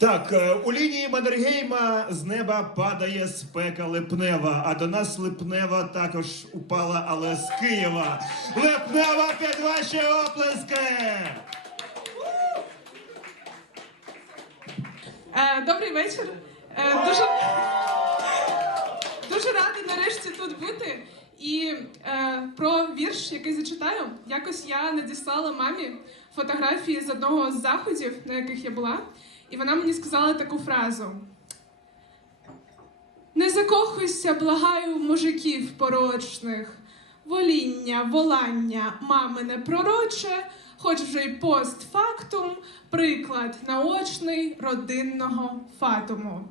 Так, е, у лінії Маннергейма з неба падає спека липнева, а до нас липнева також упала, але з Києва. Липнева під ваші оплески! Е, добрий вечір. Е, дуже, дуже рада нарешті тут бути. І е, про вірш, який зачитаю, якось я надіслала мамі фотографії з одного з заходів, на яких я була, і вона мені сказала таку фразу: Не закохуйся, благаю, мужиків порочних. Воління, волання, мамине пророче, хоч вже й постфактум, приклад наочний родинного фатуму.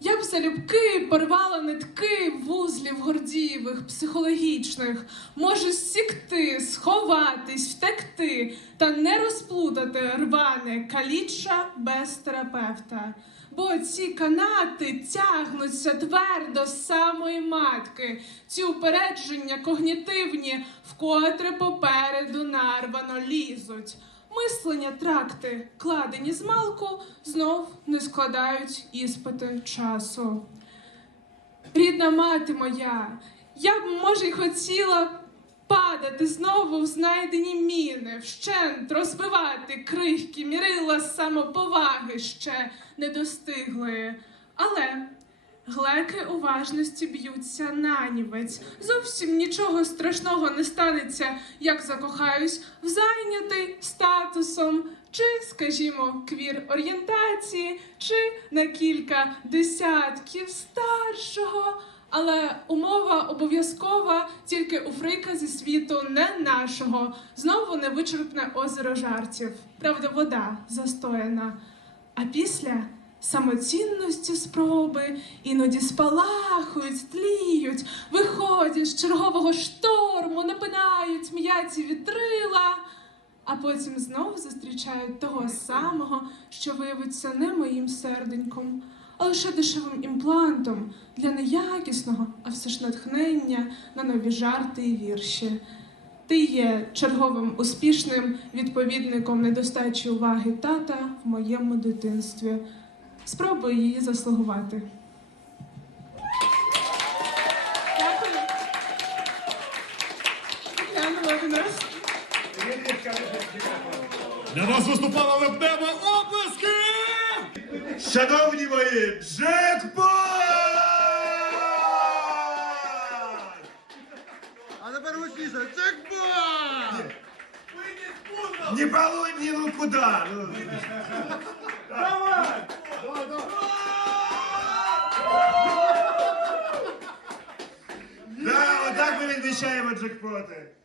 Я б залюбки порвала нитки вузлів гордієвих, психологічних, може сікти, сховатись, втекти та не розплутати рване каліча без терапевта. Бо ці канати тягнуться твердо з самої матки, ці упередження когнітивні, вкотре попереду нарвано лізуть. Мислення тракти, кладені з малку, знов не складають іспити часу. Рідна мати моя, я б, може, й хотіла падати знову в знайдені міни, вщент розбивати крихкі мірила самоповаги ще не достигли. Але глеки уважності б'ються нанівець. Зовсім нічого страшного не станеться, як закохаюсь в зайнятий статусом, чи, скажімо, квір орієнтації, чи на кілька десятків старшого. Але умова обов'язкова тільки у фрика зі світу не нашого. Знову невичерпне озеро жартів. Правда, вода застояна. А після самоцінності спроби іноді спалахують, тліють, виходять з чергового шторму, напинають м'яті вітрила, а потім знов зустрічають того самого, що виявиться не моїм серденьком, а лише дешевим імплантом для неякісного, а все ж натхнення на нові жарти і вірші. Ти є черговим успішним відповідником недостачі уваги тата в моєму дитинстві. Спробуй її заслугувати. Для нас виступала липнева оплески! Шановні мої, джекпот! А тепер гучніше. Джекпот! Не полу, не ну куда? Ну, Да, отак ми відмічаємо джекпоти.